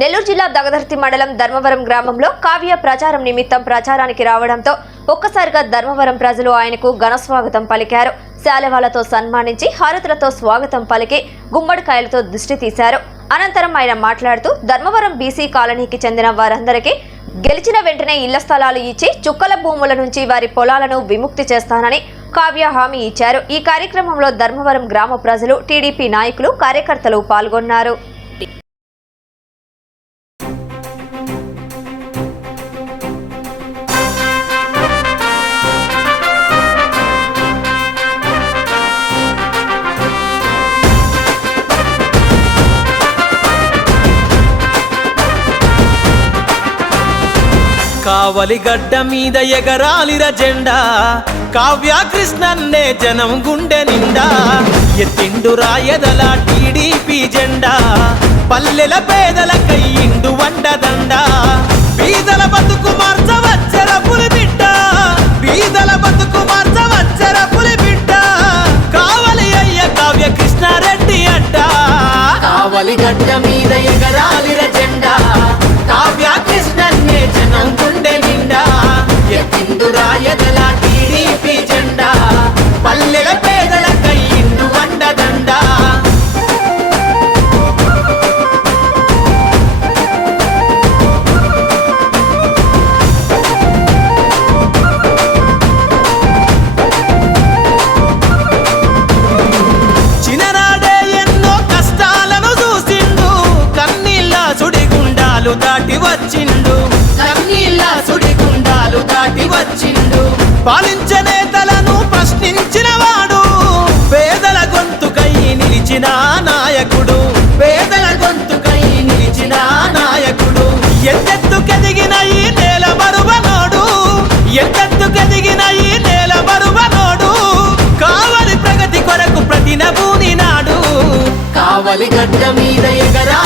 నెల్లూరు జిల్లా దగదర్తి మండలం ధర్మవరం గ్రామంలో కావ్య ప్రచారం నిమిత్తం ప్రచారానికి రావడంతో ఒక్కసారిగా ధర్మవరం ప్రజలు ఆయనకు ఘన స్వాగతం పలికారు. శాలవాలతో సన్మానించి హారతులతో స్వాగతం పలికి గుమ్మడికాయలతో దృష్టి తీశారు. అనంతరం ఆయన మాట్లాడుతూ ధర్మవరం బీసీ కాలనీకి చెందిన వారందరికీ గెలిచిన వెంటనే ఇళ్ళ స్థలాలు ఇచ్చి చుక్కల భూముల నుంచి వారి పొలాలను విముక్తి చేస్తానని కావ్య హామీ ఇచ్చారు. ఈ కార్యక్రమంలో ధర్మవరం గ్రామ ప్రజలు టీడీపీ నాయకులు కార్యకర్తలు పాల్గొన్నారు. కావలి గడ్డ మీద ఎగరాలిర జెండా. కావ్య కృష్ణన్నే జనం గుండె నిండా. ఎత్తిండు రాయదల టీడీపీ జెండా. పల్లెల పేదల కయ్యిండు గడ్డ మీద ఎగరా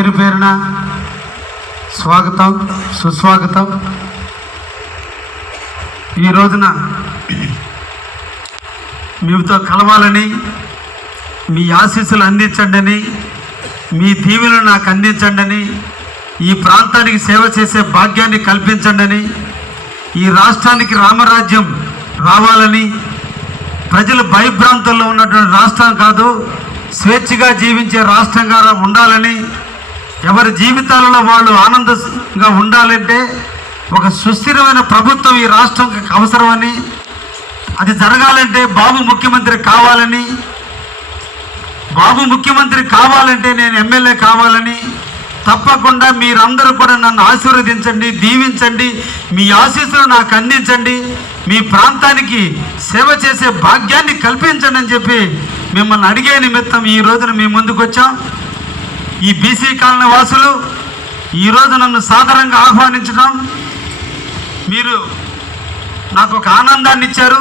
పేరు పేరున స్వాగతం సుస్వాగతం. ఈ రోజున మీతో కలవాలని మీ ఆశీస్సులు అందించండి మీ దీవెనలు నాకు అందించండి ఈ ప్రాంతానికి సేవ చేసే భాగ్యాన్ని కల్పించండి ఈ రాష్ట్రానికి రామరాజ్యం రావాలని ప్రజలు భయభ్రాంతుల్లో ఉన్నటువంటి రాష్ట్రం కాదు స్వేచ్ఛగా జీవించే రాష్ట్రంగా ఉండాలని ఎవరి జీవితాలలో వాళ్ళు ఆనందంగా ఉండాలంటే ఒక సుస్థిరమైన ప్రభుత్వం ఈ రాష్ట్రంకి అవసరమని అది జరగాలంటే బాబు ముఖ్యమంత్రి కావాలని బాబు ముఖ్యమంత్రి కావాలంటే నేను ఎమ్మెల్యే కావాలని తప్పకుండా మీరందరూ కూడా నన్ను ఆశీర్వదించండి దీవించండి మీ ఆశీస్సులు నాకు అందించండి మీ ప్రాంతానికి సేవ చేసే భాగ్యాన్ని కల్పించండి అని చెప్పి మిమ్మల్ని అడిగే నిమిత్తం ఈ రోజున మీ ముందుకు వచ్చాం. ఈ బీసీ కాలనీ వాసులు ఈరోజు నన్ను సాదరంగా ఆహ్వానించడం మీరు నాకు ఒక ఆనందాన్ని ఇచ్చారు.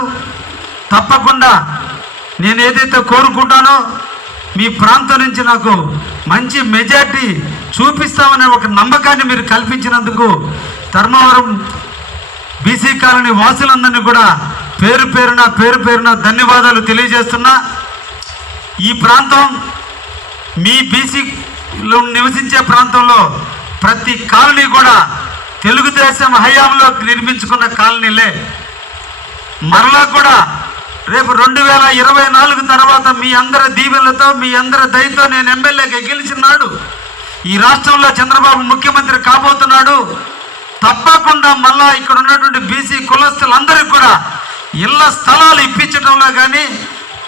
తప్పకుండా నేను ఏదైతే కోరుకుంటానో మీ ప్రాంతం నుంచి నాకు మంచి మెజార్టీ చూపిస్తామనే ఒక నమ్మకాన్ని మీరు కల్పించినందుకు ధర్మవరం బీసీ కాలనీ వాసులందరినీ కూడా పేరు పేరున పేరు పేరున ధన్యవాదాలు తెలియజేస్తున్నా. ఈ ప్రాంతం మీ బీసీ నివసించే ప్రాంతంలో ప్రతి కాలనీ కూడా తెలుగుదేశం హయాంలో నిర్మించుకున్న కాలనీలే. మరలా కూడా రేపు రెండు వేల ఇరవై నాలుగు తర్వాత మీ అందరి దీవెనలతో మీ అందరి దయతో నేను ఎమ్మెల్యేగా గెలిచినాడు ఈ రాష్ట్రంలో చంద్రబాబు ముఖ్యమంత్రి కాబోతున్నాడు. తప్పకుండా మళ్ళా ఇక్కడ ఉన్నటువంటి బీసీ కులస్తులందరికీ కూడా ఇళ్ళ స్థలాలు ఇప్పించడంలో కానీ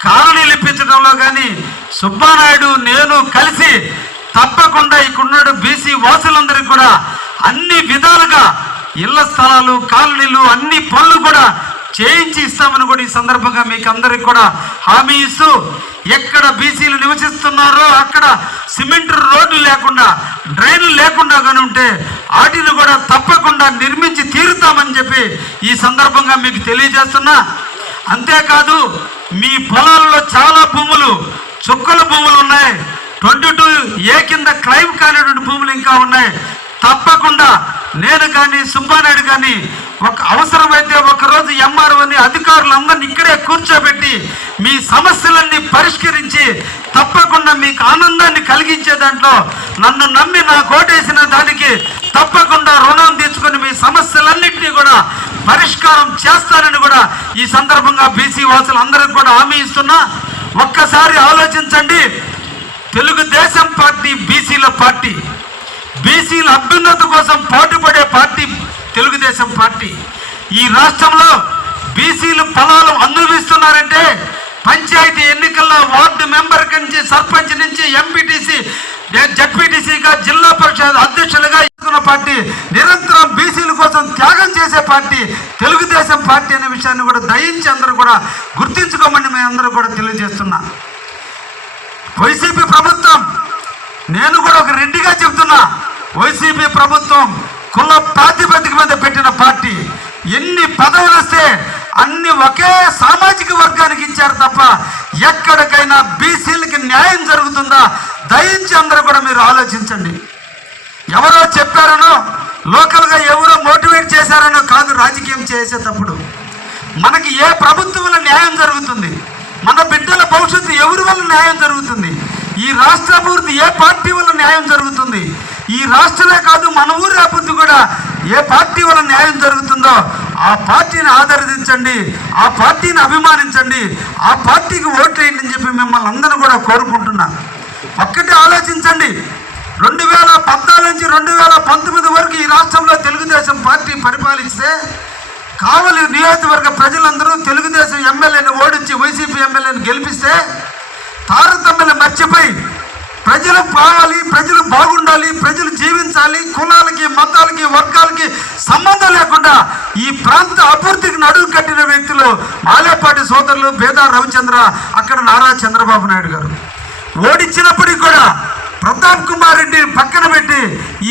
కాలనీలు ఇప్పించడంలో కానీ సుబ్బానాయుడు నేను కలిసి తప్పకుండా ఇక్కడ బీసీ వాసులందరికీ కూడా అన్ని విధాలుగా ఇళ్ళ స్థలాలు కాలనీలు అన్ని పనులు కూడా చేయించి ఇస్తామని కూడా ఈ సందర్భంగా మీకు అందరికి కూడా హామీ ఇస్తూ ఎక్కడ బీసీలు నివసిస్తున్నారో అక్కడ సిమెంట్ రోడ్లు లేకుండా డ్రైన్లు లేకుండా కానీ ఉంటే వాటిని కూడా తప్పకుండా నిర్మించి తీరుతామని చెప్పి ఈ సందర్భంగా మీకు తెలియజేస్తున్నా. అంతేకాదు మీ పొలాల్లో చాలా భూములు చుక్కల భూములు ఉన్నాయి. ట్వంటీ టూ ఏ కింద క్లైమ్ కానిటువంటి భూములు ఇంకా ఉన్నాయి? తప్పకుండా నేను కానీ సుబ్బానాయుడు కానీ ఒక అవసరమైతే ఒకరోజు ఎంఆర్ఓని అధికారులందరినీ ఇక్కడే కూర్చోబెట్టి మీ సమస్యలన్నీ పరిష్కరించి తప్పకుండా మీకు ఆనందాన్ని కలిగించే దాంట్లో నన్ను నమ్మి నా కోటేసిన దానికి తప్పకుండా రుణం తీర్చుకొని మీ సమస్యలన్నింటినీ కూడా పరిష్కారం చేస్తానని కూడా ఈ సందర్భంగా బీసీ వాసులందరికీ కూడా హామీ ఇస్తున్నా. ఒక్కసారి ఆలోచించండి. తెలుగుదేశం పార్టీ బీసీల పార్టీ బీసీల అభ్యున్నతి కోసం పాటుపడే పార్టీ తెలుగుదేశం పార్టీ. ఈ రాష్ట్రంలో బీసీలు ఫలాలు అనుభవిస్తున్నారంటే పంచాయతీ ఎన్నికల్లో వార్డు మెంబర్ నుంచి సర్పంచ్ నుంచి ఎంపీటీసీ జడ్పీటీసీగా జిల్లా పరిషత్ అధ్యక్షులుగా ఇస్తున్న పార్టీ నిరంతరం బీసీల కోసం త్యాగం చేసే పార్టీ తెలుగుదేశం పార్టీ అనే విషయాన్ని కూడా దయించి అందరూ కూడా గుర్తించుకోమని మేము అందరూ కూడా తెలియజేస్తున్నాం. వైసీపీ ప్రభుత్వం. నేను కూడా ఒక రెడ్డిగా చెప్తున్నా. వైసీపీ ప్రభుత్వం కుల ప్రాతిపదిక మీద పెట్టిన పార్టీ. ఎన్ని పదవులు వస్తే అన్ని ఒకే సామాజిక వర్గానికి ఇచ్చారు తప్ప ఎక్కడికైనా బీసీలకి న్యాయం జరుగుతుందా? దయించి అందరూ కూడా మీరు ఆలోచించండి. ఎవరో చెప్పారనో లోకల్గా ఎవరో మోటివేట్ చేశారనో కాదు రాజకీయం చేసేటప్పుడు. మనకి ఏ ప్రభుత్వంలో న్యాయం జరుగుతుంది? మన బిడ్డల భవిష్యత్తు ఎవరి వల్ల న్యాయం జరుగుతుంది? ఈ రాష్ట్ర అభివృద్ధి ఏ పార్టీ వల్ల న్యాయం జరుగుతుంది? ఈ రాష్ట్రమే కాదు మన ఊరి అభివృద్ధి కూడా ఏ పార్టీ వల్ల న్యాయం జరుగుతుందో ఆ పార్టీని ఆదరించండి ఆ పార్టీని అభిమానించండి ఆ పార్టీకి ఓట్లేయండి అని చెప్పి మిమ్మల్ని అందరూ కూడా కోరుకుంటున్నా. ఒక్కటి ఆలోచించండి. రెండు వేల పద్నాలుగు నుంచి రెండు వేల పంతొమ్మిది వరకు ఈ రాష్ట్రంలో తెలుగుదేశం పార్టీ పరిపాలిస్తే కావలి నియోజకవర్గ ప్రజలందరూ తెలుగుదేశం ఎమ్మెల్యేని ఓడించి వైసీపీ ఎమ్మెల్యేని గెలిపిస్తే తారతమ్యలు మర్చిపోయి ప్రజలు బాగాలి ప్రజలు బాగుండాలి ప్రజలు జీవించాలి కులాలకి మతాలకి వర్గాలకి సంబంధం లేకుండా ఈ ప్రాంత అభివృద్ధికి నడువు కట్టిన వ్యక్తులు మాలేపాటి సోదరులు బేదా రవిచంద్ర అక్కడ నారా చంద్రబాబు నాయుడు గారు. ఓడించినప్పటికీ కూడా ప్రతాప్ కుమార్ రెడ్డి పక్కన పెట్టి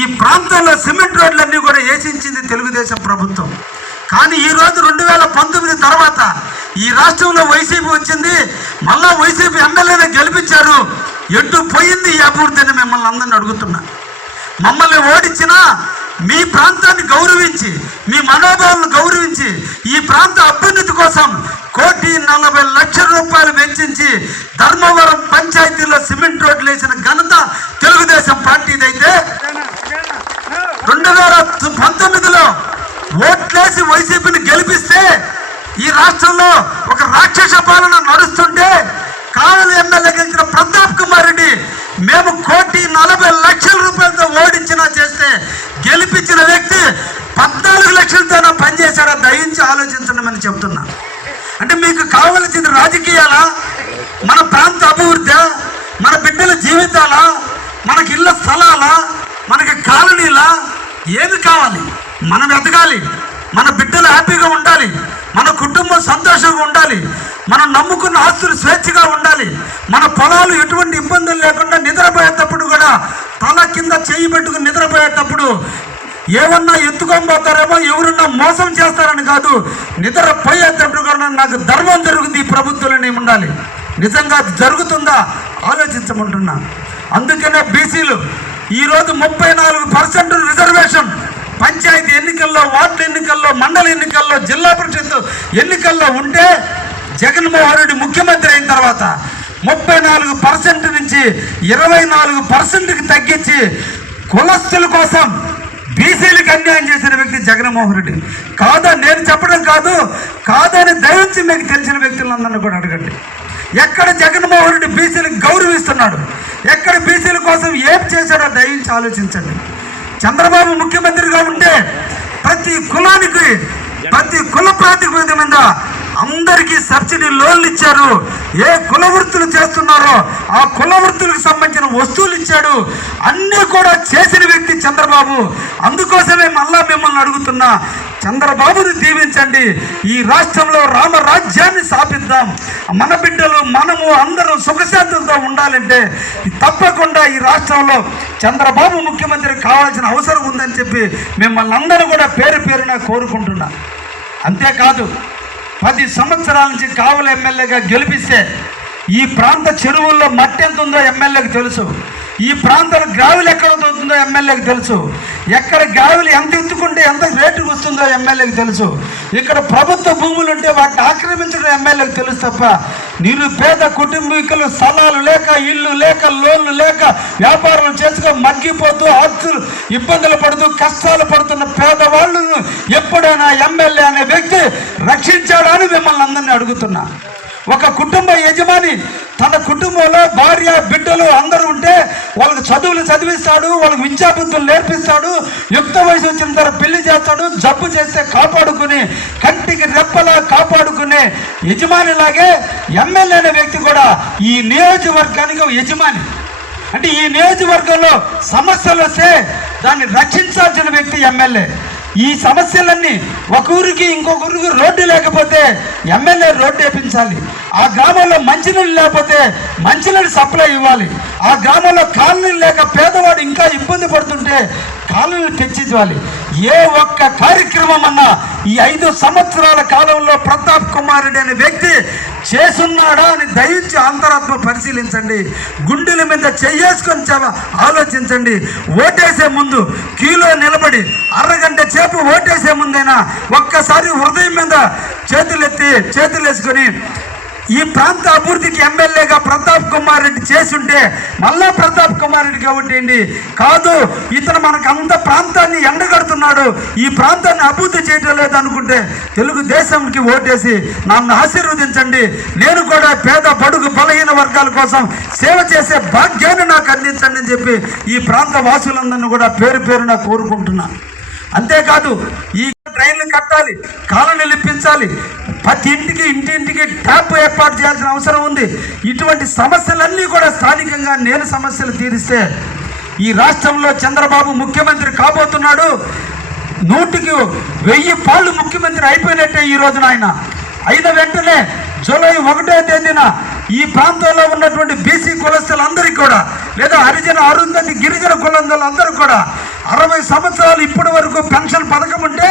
ఈ ప్రాంతంలో సిమెంట్ రోడ్లన్నీ కూడా వేసించింది తెలుగుదేశం ప్రభుత్వం. కానీ ఈ రోజు రెండు వేల పంతొమ్మిది తర్వాత ఈ రాష్ట్రంలో వైసీపీ వచ్చింది. మళ్ళా వైసీపీ ఎమ్మెల్యేని గెలిపించారు. ఎటు పోయింది ఈ అభివృద్ధి అని మిమ్మల్ని అందరిని అడుగుతున్నా. మమ్మల్ని ఓడించిన మీ ప్రాంతాన్ని గౌరవించి మీ మనోభావాలను గౌరవించి ఈ ప్రాంత అభ్యున్నతి కోసం కోటి నలభై లక్షల రూపాయలు వెచ్చించి ధర్మవరం పంచాయతీలో సిమెంట్ రోడ్లు వేసిన ఘనత తెలుగుదేశం పార్టీదైతే. రెండు వేల పంతొమ్మిదిలో ఓట్లేసి వైసీపీని గెలిపిస్తే ఈ రాష్ట్రంలో ఒక రాక్షస పాలన నడుస్తుంటే కావలి ఎమ్మెల్యే గెలిచిన ప్రతాప్ కుమార్ రెడ్డి మేము కోటి నలభై లక్షల రూపాయలతో ఓడించినా చేస్తే గెలిపించిన వ్యక్తి పద్నాలుగు లక్షలతోనే పనిచేశాడా దయించి ఆలోచించండి చెప్తున్నా. అంటే మీకు కావలసింది రాజకీయాలా? మన ప్రాంత అభివృద్ధి మన బిడ్డల జీవితాలా? మనకి ఇళ్ళ స్థలాల? మనకి కాలనీలా? ఏమి కావాలి? మనం ఎదగాలి. మన బిడ్డలు హ్యాపీగా ఉండాలి. మన కుటుంబం సంతోషంగా ఉండాలి. మనం నమ్ముకున్న ఆస్తులు స్వేచ్ఛగా ఉండాలి. మన పొలాలు ఎటువంటి ఇబ్బందులు లేకుండా నిద్రపోయేటప్పుడు కూడా తల కింద చేయి పెట్టుకుని నిద్రపోయేటప్పుడు ఏమన్నా ఎత్తుకొని పోతారేమో ఎవరన్నా మోసం చేస్తారని కాదు నిద్ర పోయేటప్పుడు కూడా నాకు ధర్మం జరుగుతుంది ఈ ప్రభుత్వంలోనే ఉండాలి. నిజంగా అది జరుగుతుందా? ఆలోచించమంటున్నా. అందుకనే బీసీలు ఈరోజు ముప్పై నాలుగు పర్సెంట్ రిజర్వేషన్ పంచాయతీ ఎన్నికల్లో వార్డు ఎన్నికల్లో మండల ఎన్నికల్లో జిల్లా పరిషత్ ఎన్నికల్లో ఉంటే జగన్మోహన్ రెడ్డి ముఖ్యమంత్రి అయిన తర్వాత ముప్పై నాలుగు పర్సెంట్ నుంచి ఇరవై నాలుగు పర్సెంట్కి తగ్గించి కులస్తుల కోసం బీసీలకు అన్యాయం చేసిన వ్యక్తి జగన్మోహన్ రెడ్డి. కాదా? నేను చెప్పడం కాదు. కాదని దయచి మీకు తెలిసిన వ్యక్తులందరినీ కూడా అడగండి. ఎక్కడ జగన్మోహన్ రెడ్డి బీసీలకు గౌరవిస్తున్నాడు? ఎక్కడ బీసీల కోసం ఏం చేశాడో దయించి ఆలోచించండి. చంద్రబాబు ముఖ్యమంత్రిగా ఉంటే ప్రతి కులానికి ప్రతి కుల ప్రాతిపదిక మీద అందరికీ సబ్సిడీ లోన్లు ఇచ్చారు. ఏ కుల వృత్తులు చేస్తున్నారో ఆ కుల వృత్తులకు సంబంధించిన వస్తువులు ఇచ్చాడు. అన్నీ కూడా చేసిన వ్యక్తి చంద్రబాబు. అందుకోసమే మళ్ళా మిమ్మల్ని అడుగుతున్నా చంద్రబాబుని దీవించండి ఈ రాష్ట్రంలో రామరాజ్యాన్ని స్థాపిద్దాం. మన బిడ్డలు మనము అందరం సుఖశాంతులతో ఉండాలంటే తప్పకుండా ఈ రాష్ట్రంలో చంద్రబాబు ముఖ్యమంత్రి కావాల్సిన అవసరం ఉందని చెప్పి మిమ్మల్ని అందరూ కూడా పేరు పేరున కోరుకుంటున్నా. అంతేకాదు పది సంవత్సరాల నుంచి కావుల ఎమ్మెల్యేగా గెలిపిస్తే ఈ ప్రాంత చెరువుల్లో మట్టి ఎంత ఉందో ఎమ్మెల్యేకి తెలుసు. ఈ ప్రాంతంలో గావిలు ఎక్కడ దొరుకుతుందో ఎమ్మెల్యేకి తెలుసు. ఎక్కడ గావులు ఎంత ఎత్తుకుంటే ఎంత రేటుకు వస్తుందో ఎమ్మెల్యేకి తెలుసు. ఇక్కడ ప్రభుత్వ భూములు ఉంటే వాటిని ఆక్రమించడం ఎమ్మెల్యేకి తెలుసు తప్ప నిరుపేద కుటుంబీకులు స్థలాలు లేక ఇల్లు లేక లోన్లు లేక వ్యాపారాలు చేసుకో మగ్గిపోతూ ఆస్తులు ఇబ్బందులు పడుతూ కష్టాలు పడుతున్న పేదవాళ్ళను ఎప్పుడైనా ఎమ్మెల్యే అనే వ్యక్తి రక్షించాడని మిమ్మల్ని అందరినీ అడుగుతున్నా. ఒక కుటుంబ యజమాని తన కుటుంబంలో భార్య బిడ్డలు అందరూ ఉంటే వాళ్ళకి చదువులు చదివిస్తాడు వాళ్ళకి విద్యాబుద్ధులు నేర్పిస్తాడు యుక్త వయసు వచ్చిన తర్వాత పెళ్ళి చేస్తాడు జబ్బు చేస్తే కాపాడుకుని కంటికి రెప్పలా కాపాడుకునే యజమానిలాగే ఎమ్మెల్యే అనే వ్యక్తి కూడా ఈ నియోజకవర్గానికి ఒక యజమాని. అంటే ఈ నియోజకవర్గంలో సమస్యలు వస్తే దాన్ని రక్షించాల్సిన వ్యక్తి ఎమ్మెల్యే. ఈ సమస్యలన్నీ ఒక ఊరికి ఇంకొక ఊరికి రోడ్డు లేకపోతే ఎమ్మెల్యే రోడ్డు వేపించాలి. ఆ గ్రామంలో మంచినీళ్ళు లేకపోతే మంచినీళ్ళు సప్లై ఇవ్వాలి. ఆ గ్రామంలో కాలనీలు లేక పేదవాడు ఇంకా ఇబ్బంది పడుతుంటే కాలనీలు తెచ్చివ్వాలి ఏ ఒక్క కార్యక్రమం అన్నా ఈ ఐదు సంవత్సరాల కాలంలో ప్రతాప్ కుమార్ రెడ్డి అనే వ్యక్తి చేస్తున్నాడా అని దయించి అంతరాత్మ పరిశీలించండి. గుండెల మీద చెయ్యేసుకొని చాలా ఆలోచించండి. ఓటేసే ముందు కీలో నిలబడి అరగంట చేపు ఓటేసే ముందైనా ఒక్కసారి హృదయం మీద చేతులెత్తి చేతులు వేసుకొని ఈ ప్రాంత అభివృద్ధికి ఎమ్మెల్యేగా ప్రతాప్ కుమార్ రెడ్డి చేసుంటే మళ్ళా ప్రతాప్ కుమార్ రెడ్డి కాబట్టి కాదు ఇతను మనకు అంత ప్రాంతాన్ని ఎండగడుతున్నాడు. ఈ ప్రాంతాన్ని అభివృద్ధి చేయటం లేదనుకుంటే తెలుగుదేశంకి ఓటేసి నన్ను ఆశీర్వదించండి. నేను కూడా పేద బడుగు బలహీన వర్గాల కోసం సేవ చేసే భాగ్యాన్ని నాకు అందించండి అని చెప్పి ఈ ప్రాంత వాసులందరినీ కూడా పేరు పేరున కోరుకుంటున్నాను. అంతేకాదు ఈ ట్రైన్లు కట్టాలి కాలనీలు ఇప్పించాలి ప్రతి ఇంటికి ఇంటింటికి ట్యాప్ ఏర్పాటు చేయాల్సిన అవసరం ఉంది. ఇటువంటి సమస్యలన్నీ కూడా స్థానికంగా నేను సమస్యలు తీరిస్తే ఈ రాష్ట్రంలో చంద్రబాబు ముఖ్యమంత్రి కాబోతున్నాడు. నూటికి వెయ్యి పాళ్ళు ముఖ్యమంత్రి అయిపోయినట్టే ఈ రోజున ఆయన. అయిన వెంటనే జూలై ఒకటో తేదీన ఈ ప్రాంతంలో ఉన్నటువంటి బీసీ కులస్తులందరికీ కూడా లేదా హరిజన అరుంధతి గిరిజన కులందరులందరూ కూడా అరవై సంవత్సరాలు ఇప్పటి వరకు పెన్షన్ పథకం ఉంటే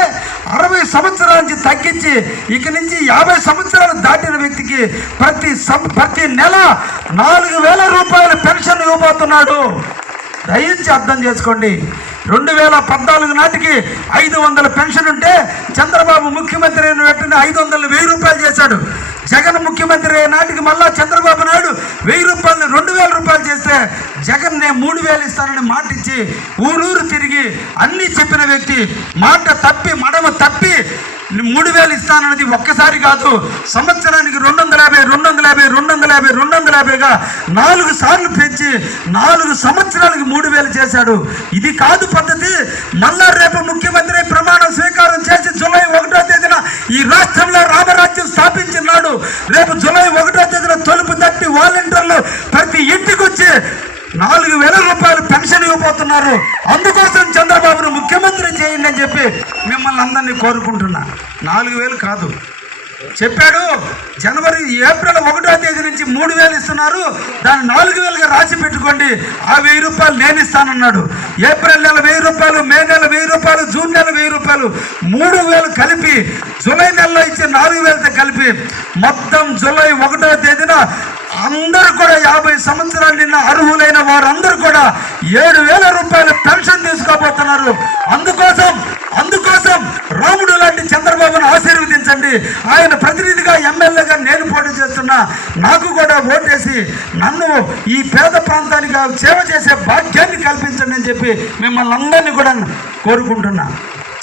అరవై సంవత్సరాల నుంచి తగ్గించి ఇక నుంచి యాభై సంవత్సరాలు దాటిన వ్యక్తికి ప్రతి సం- ప్రతి నెల నాలుగు వేల రూపాయల పెన్షన్ ఇవ్వబోతున్నాడు. దయించి అర్థం చేసుకోండి. రెండు వేల పద్నాలుగు నాటికి ఐదు వందల పెన్షన్ ఉంటే చంద్రబాబు ముఖ్యమంత్రి అయిన వెంటనే ఐదు వందల వెయ్యి రూపాయలు చేశాడు. జగన్ ముఖ్యమంత్రి అయిన నాటికి మళ్ళా చంద్రబాబు నాయుడు వెయ్యి రూపాయలు రెండు వేల రూపాయలు చేస్తే జగన్ నేను మూడు వేలు ఇస్తానని మాట ఇచ్చి ఊరూరు తిరిగి అన్నీ చెప్పిన వ్యక్తి మాట తప్పి మడమ తప్పి మూడు వేలు ఇస్తానన్నది ఒక్కసారి కాదు సంవత్సరానికి రెండు వందల యాభై రెండు వందల యాభై రెండు వందల యాభై రెండు వందల యాభైగా నాలుగు సార్లు పెంచి నాలుగు సంవత్సరాలకి మూడు వేలు చేశాడు. ఇది కాదు పద్ధతి. మళ్ళా రేపు ముఖ్యమంత్రి ప్రమాణం స్వీకారం చేసి జూలై ఒకటో తేదీన ఈ రాష్ట్రంలో రామరాజ్యం స్థాపించినాడు. రేపు జూలై ఒకటో తేదీన తలుపు తట్టి వాలంటీర్లు ప్రతి ఇంటికి వచ్చి నాలుగు వేల రూపాయలు పెన్షన్ ఇవ్వబోతున్నారు. అందుకోసం చంద్రబాబును ముఖ్యమంత్రి చేయండి అని చెప్పి మిమ్మల్ని అందరినీ కోరుకుంటున్నా. నాలుగు వేలు కాదు. చెప్పాడు జనవరి ఏప్రిల్ ఒకటో తేదీ నుంచి మూడు వేలు ఇస్తున్నారు. దాన్ని నాలుగు వేలుగా రాసి పెట్టుకోండి. ఆ వెయ్యి రూపాయలు నేను ఇస్తానన్నాడు. ఏప్రిల్ నెల వెయ్యి రూపాయలు మే నెల వెయ్యి రూపాయలు జూన్ నెల వెయ్యి రూపాయలు మూడు వేలు కలిపి జూలై నెలలో ఇచ్చే నాలుగు వేలతో కలిపి మొత్తం జూలై ఒకటో తేదీన అందరూ కూడా యాభై సంవత్సరాలు నిన్న అర్హులైన వారందరూ కూడా ఏడు వేల రూపాయల పెన్షన్ తీసుకోబోతున్నారు. అందుకోసం అందుకోసం రాముడు లాంటి చంద్రబాబును ఆశీర్వదించండి. ఆయన ప్రతినిధిగా ఎమ్మెల్యేగా నేను పోటీ చేస్తున్నా. నాకు కూడా ఓటేసి నన్ను ఈ పేద ప్రాంతానికి సేవ చేసే భాగ్యాన్ని కల్పించండి అని చెప్పి మిమ్మల్ని అందరినీ కూడా కోరుకుంటున్నా.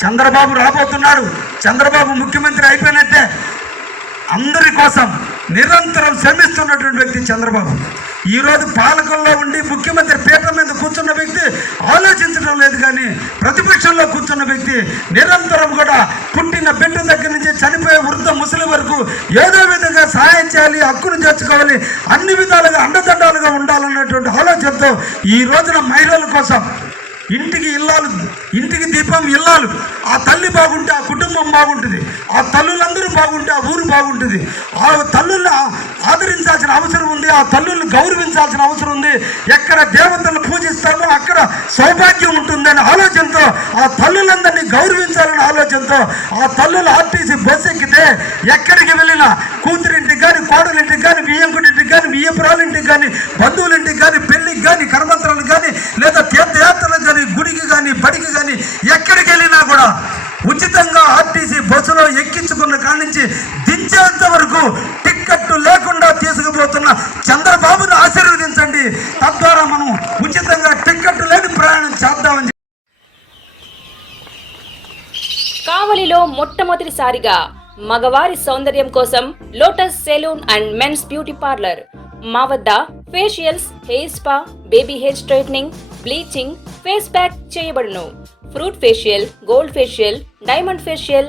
చంద్రబాబు రాబోతున్నాడు చంద్రబాబు ముఖ్యమంత్రి అయిపోయినట్టే అందరి కోసం నిరంతరం శ్రమిస్తున్నటువంటి వ్యక్తి చంద్రబాబు. ఈరోజు పాలకుల్లో ఉండి ముఖ్యమంత్రి పీఠం మీద కూర్చున్న వ్యక్తి ఆలోచించడం లేదు కానీ ప్రతిపక్షంలో కూర్చున్న వ్యక్తి నిరంతరం కూడా పుట్టిన బిడ్డ దగ్గర నుంచి చనిపోయే వృద్ధ ముసలి వరకు ఏదో విధంగా సహాయం చేయాలి హక్కును చేర్చుకోవాలి అన్ని విధాలుగా అండదండాలుగా ఉండాలన్నటువంటి ఆలోచనతో ఈ రోజున మహిళల కోసం ఇంటికి ఇల్లాలు ఇంటికి దీపం ఇల్లాలు. ఆ తల్లి బాగుంటే ఆ కుటుంబం బాగుంటుంది. ఆ తల్లులందరూ బాగుంటే ఆ ఊరు బాగుంటుంది. ఆ తల్లుల్ని ఆదరించాల్సిన అవసరం ఉంది ఆ తల్లుల్ని గౌరవించాల్సిన అవసరం ఉంది. ఎక్కడ దేవతలను పూజిస్తామో అక్కడ సౌభాగ్యం ఉంటుందనే ఆలోచనతో ఆ తల్లులందరినీ గౌరవించాలనే ఆలోచనతో ఆ తల్లులు ఆర్టీసీ బస్సు ఎక్కితే ఎక్కడికి వెళ్ళినా కూతురింటికి కానీ కోడలింటికి కానీ బియ్యంకుడింటికి కానీ బియ్యపురాలింటికి కానీ బంధువులింటికి కానీ పెళ్ళికి కానీ కర్మ కానీ లేదా తీర్థయాత్రలకు కానీ గుడికి కానీ బడికి కానీ ఎక్కడికి వెళ్ళినా కూడా ఉచితంగా ఆర్టీసీ బస్సులో ఎక్కించుకున్న కాడి నుంచి దించేంత వరకు టిక్కెట్ లేకుండా తీసుకుపోతున్న చంద్రబాబును ఆశీర్వదించండి. తద్వారా మనం ఉచితంగా టిక్కెట్ లేని ప్రయాణం చేద్దామని కావలిలో మొట్టమొదటిసారిగా మగవారి సౌందర్యం కోసం Lotus salon and men's beauty parlour. మా వద్ద facials hair spa baby hair straightening bleaching face pack చేయబడును. Fruit facial gold facial diamond facial